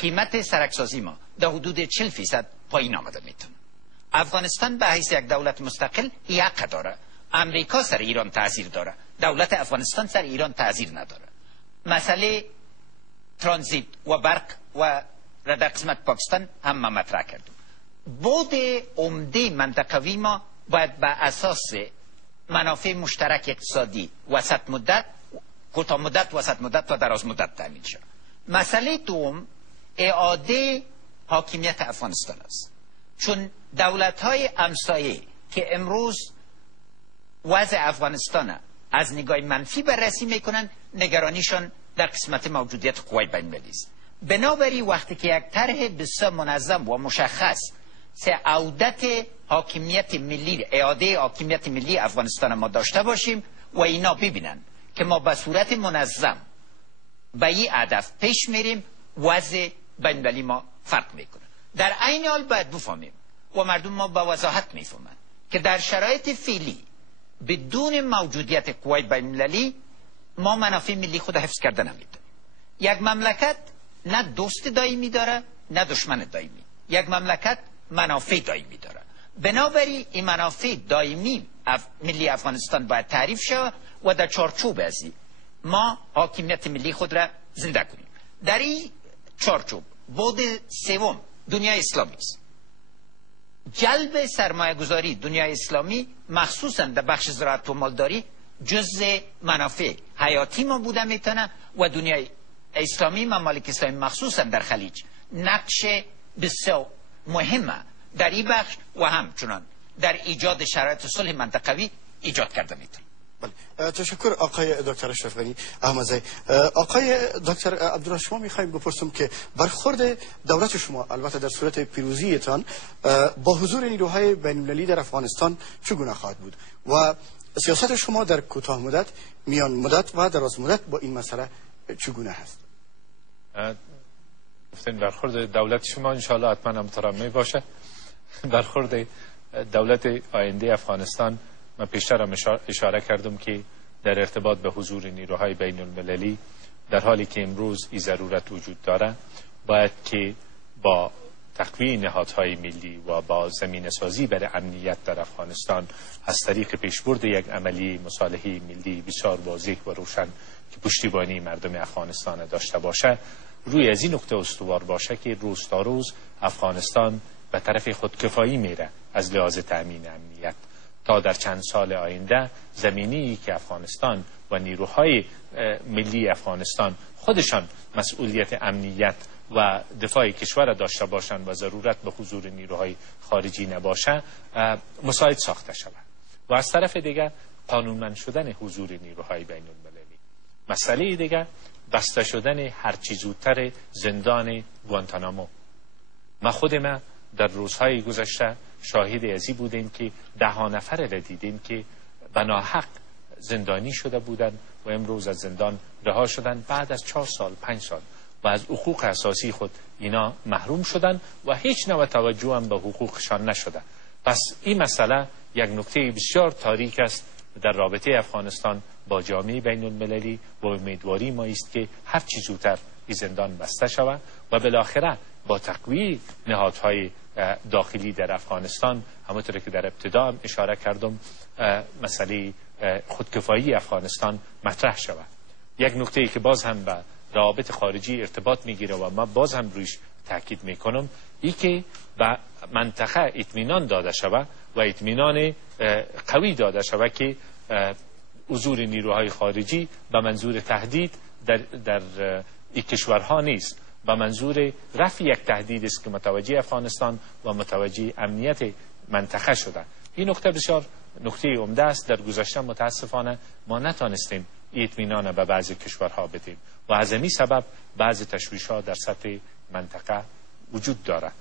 قیمت سرکسازی ما در حدود 40% پایین آمده میتونه. افغانستان به حیث یک دولت مستقل حق داره. امریکا سر ایران تاثیر داره، دولت افغانستان سر ایران تاثیر نداره. مسئله ترانزیت و برق و در قسمت پاکستان هم مطرح کردیم. بود عمده منطقوی ما باید به اساس منافع مشترک اقتصادی وسط مدت، کوتاه مدت، وسط مدت و دراز مدت تامین شود. مسئله دوم اعاده حاکمیت افغانستان است، چون دولت‌های همسایه که امروز وضع افغانستان از نگاه منفی بررسی میکنن، نگرانیشان در قسمت موجودیت قوای بین‌المللی است. بنابراین وقتی که یک طرح بسیار منظم و مشخص عودت حاکمیت ملی، اعاده حاکمیت ملی افغانستان ما داشته باشیم و اینا ببینن که ما به صورت منظم به این هدف پیش میریم، وضع بین‌المللی ما فرق میکنه. در عین حال باید بفهمیم و مردم ما به وضاحت میفهمند که در شرایط فعلی بدون موجودیت قوای بین‌المللی ما منافع ملی خود حفظ کرده نمیتونیم. یک مملکت نه دوست دائمی داره نه دشمن دائمی. یک مملکت منافع دائمی داره. بنابراین این منافع دائمی ملی افغانستان باید تعریف شود و در چارچوب ازی ما حاکمیت ملی خود را زنده کنیم. در این چارچوب بود سوم دنیای اسلامی است. جلب سرمایه گذاری دنیای اسلامی مخصوصا در بخش زراعت و مالداری جزء منافع حیاتی ما بوده میتونه و دنیای اسلامی، ممالک اسلامی مخصوصا در خلیج نقش بسیار مهمه در این بخش و همچنان در ایجاد شرایط صلح منطقوی ایجاد کرده میتونه. بله، تشکر آقای دکتر اشرف غنی احمدزی. آقای دکتر عبدالله، شما میخوایم بپرسم که برخورد دولت شما البته در صورت پیروزیتان با حضور نیروهای بین‌المللی در افغانستان چگونه خواهد بود و سیاست شما در کوتاه مدت، میان مدت و دراز مدت با این مسئله چگونه هست؟ گفتین برخورد دولت شما انشاءالله حتما محترم باشه. برخورد دولت آینده افغانستان، من پیشتر هم اشاره کردم که در ارتباط به حضور نیروهای بین المللی در حالی که امروز این ضرورت وجود داره، باید که با تقویه نهادهای ملی و با زمینه سازی برای امنیت در افغانستان از طریق پیشبرد یک عملی مصالحه ملی بسیار واضح و روشن که پشتیبانی مردم افغانستان داشته باشه، روی از این نقطه استوار باشه که روز تا روز افغانستان به طرف خودکفایی میره از لحاظ تأمین امنیت، تا در چند سال آینده زمینی که افغانستان و نیروهای ملی افغانستان خودشان مسئولیت امنیت و دفاع کشور داشته باشند و ضرورت به حضور نیروهای خارجی نباشه مساعد ساخته شود. و از طرف دیگر قانونمند شدن حضور نیروهای بین المللی. مسئله دیگر بسته شدن هرچی زودتر زندان گوانتانامو. ما خودم در روزهای گذشته شاهد ازی بودیم که 10 نفر را دیدیم که بناحق زندانی شده بودند و امروز از زندان رها شدند بعد از 4 سال 5 سال و از حقوق اساسی خود اینا محروم شدند و هیچ نوع توجه هم به حقوقشان نشده. پس این مسئله یک نکته بسیار تاریک است در رابطه افغانستان با جامعه بین المللی و امیدواری ما است که هر چی زودتر این زندان بسته شود و بالاخره با تقویه نهادهای داخلی در افغانستان، همونطور که در ابتدا هم اشاره کردم، مسئله خودکفایی افغانستان مطرح شود. یک نکته ای که باز هم به روابط خارجی ارتباط میگیره و من باز هم رویش تاکید میکنم، ای که به منطقه اطمینان داده شود و اطمینان قوی داده شود که حضور نیروهای خارجی به منظور تهدید در این کشورها نیست، به منظور رفع یک تهدید است که متوجه افغانستان و متوجه امنیت منطقه شده. این نکته بسیار نکته عمده است. در گذشته متاسفانه ما نتانستیم اطمینان به بعضی کشورها بدیم و از همین سبب بعضی تشویش‌ها در سطح منطقه وجود دارد.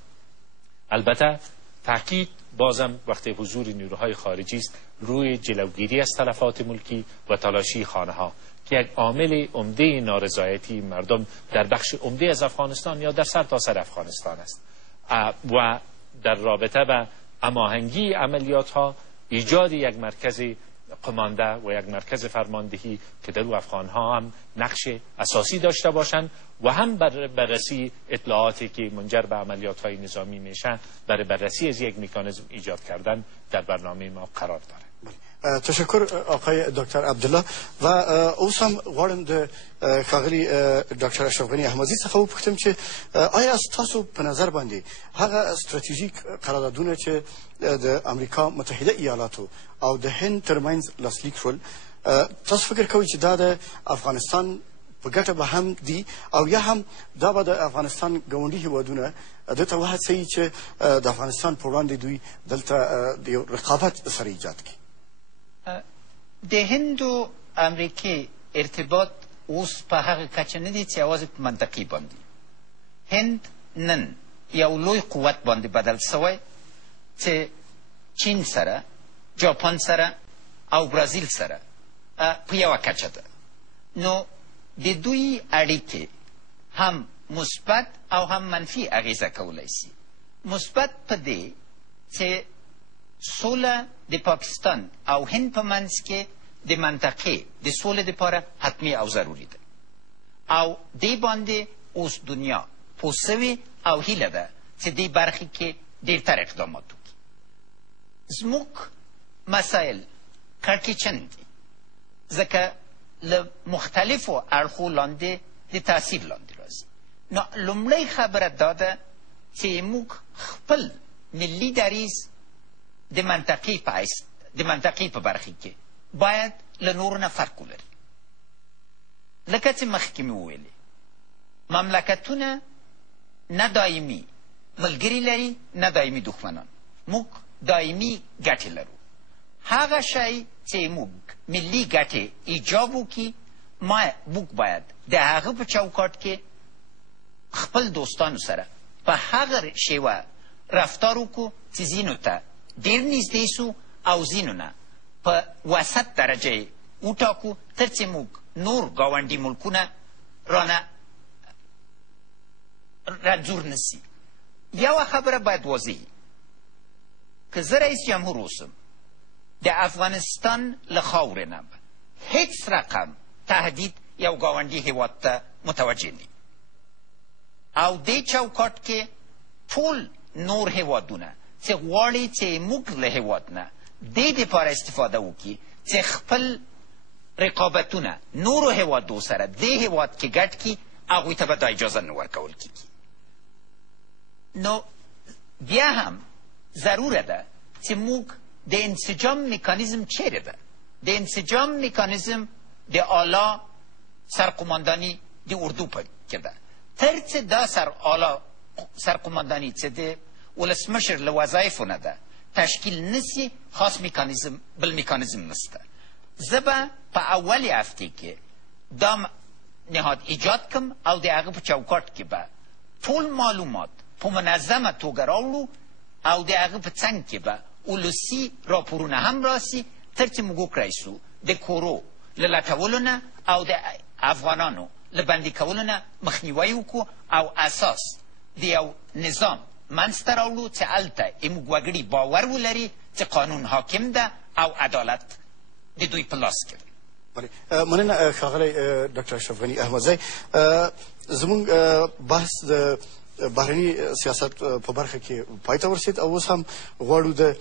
البته تاکید بازم وقتی حضور نیروهای خارجی است روی جلوگیری از تلفات ملکی و تلاشی خانه‌ها که یک عامل عمده نارضایتی مردم در بخش عمده از افغانستان یا در سرتاسر افغانستان است و در رابطه با هماهنگی عملیات ها ایجاد یک مرکز قمانده و یک مرکز فرماندهی که در او افغانها هم نقش اساسی داشته باشند و هم بررسی اطلاعاتی که منجر به عملیات‌های نظامی میشه برای بررسی از یک مکانیزم ایجاد کردن در برنامه ما قرار داره. تشکر آقای دکتر عبدالله. و اوس هم غواړم د ښاغلي ډاکټر اشرف غني احمدزي څخه وپوښتم چې آیا ستاسو په نظر باندې هغه ستراتیژیک قراردادونه چې د امریکا متحده ایالاتو او د هند ترمنځ لاسلیک شول، تاسو فکر کوئ چې دا د افغانستان په ګټه به هم دي او یا هم دا به د افغانستان ګاونډي هیوادونه دې ته وهڅوي چې د افغانستان په وړاندې دوی دلته د یو رقابت سره ایجاد کړي؟ د هند و امریکې ارتباط اوس په هغه کچه نه دی چې یوازې په منطقي باندې. هند نن یو لوی قوت باندې بدل سوی چې چین سره، جاپان سره او برازیل سره په یوه کچه ده. نو د دوی اړیکې هم مثبت او هم منفي اغیزه کولی شي. مثبت په دې چې سوله د پاکستان او هند په منځ کې د منطقې د سولې دپاره حتمي او ضروري ده او دې باندې اوس دنیا پوه سوې او هیله ده چې دې برخې کې ډېرتر اقدامات وکړي. زموږ مسایل کړکېچن دي ځکه له مختلفو اړخو لاندې د تاثیر لاندې راځي. نو لومړی خبره دا ده چې موږ خپل ملي دریځ د منطقې په برخې کې باید له نورو نه فرق ولري. لکه چې مخکې مې وویلې، مملکتونه نه دایمي ملګري لري نه دایمي دښمنان. موږ دایمي ګټې لرو. هغه شی چې موږ ملي ګټې ایجاب وکړي، موږ باید د هغه په چوکاټ کې خپل دوستانو سره په هغه شیوه رفتار وکړو چې ځینو ته ډېر نږدې سو او ځینو نه په وسط درجه یې وټاکو تر چې موږ نور ګاونډي ملکونه رانه رنځور نه سي. یوه خبره باید واضح وي، که زه رئیس جمهور اوسم د افغانستان له خاورې نه به هیڅ رقم تهدید یو ګاونډي هیواد ته متوجه نه او دې چوکاټ کې ټول نور هیوادونه چې غواړي چې موږ له هیواد نه دې دپاره استفاده وکړي چې خپل رقابتونه نورو هیوادو سره دې هیواد کې ګډ کړي، هغوی ته به دا اجازه نه ورکول کېږي. نو بیا هم ضروره ده چې موږ د انسجام میکانیزم چیرې ده؟ د انسجام میکانیزم د اعلی سرقمانداني د اردو په کې ده. تر چې دا اعلی سرقمانداني چې د ولسمشر له وظایفو نه ده تشکیل نسی، خاص میکانیزم بل میکانیزم نسته. زه به په اولې هفتې کې دا نهاد ایجاد کم او د هغه په چوکاټ کې به ټول معلومات په منظمه توګه راوړو او د هغه په څنګ کې به ولسي راپورونه هم راسي تر چې موږ وکړی سو د کورو له لټولو نه او د افغانانو له بندي کولو نه مخنیوی وکړو او اساس د یو نظام منځته راوړو چې هلته موږ وګړي باور ولري چې قانون حاکم ده او عدالت د دوی په لاس کې ده. مننه ښاغلی ډاکټر اشرف غني احمدزی. زموږ بحث د بهرني سیاست په برخه کې پای ته ورسید او اوس هم غواړو د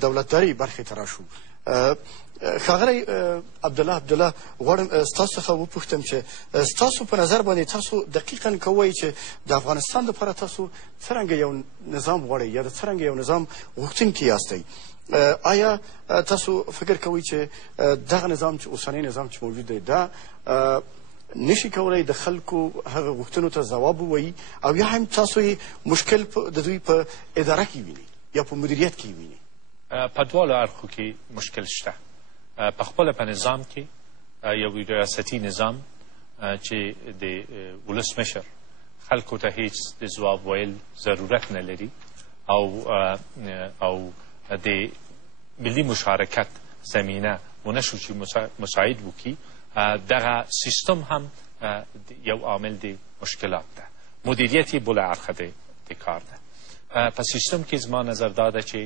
دولتدارۍ برخې ته راشو. ښاغلی عبدالله غواړم ستاسو څخه وپوښتم چې ستاسو په نظر باندې تاسو دقیقا کوئ چې د افغانستان لپاره تاسو څرنګه یو نظام غواړئ یا د څرنګه یو نظام غوښتونکي یاستئ؟ آیا تاسو فکر کوئ چې دغه نظام چې اوسنی نظام چې موجود دی دا نشي کولی د خلکو هغه غوښتنو ته ځواب ووایي او یا هم تاسو یې مشکل د دوی په اداره کې وینئ یا په مدیریت کې وینئ؟ په دواړو اړخو کې مشکل شته. په خپله په نظام کې یو ریاستي نظام چې د ولسمشر خلکو ته هیڅ د ځواب ویل ضرورت نه لري او د ملي مشارکت زمینه ونه شو چې مساعد وکړي، دغه سیستم هم یو عامل د مشکلات ده. مدیریت یې بله اړخه د کار ده. په سیستم کې زما نظر دا ده چې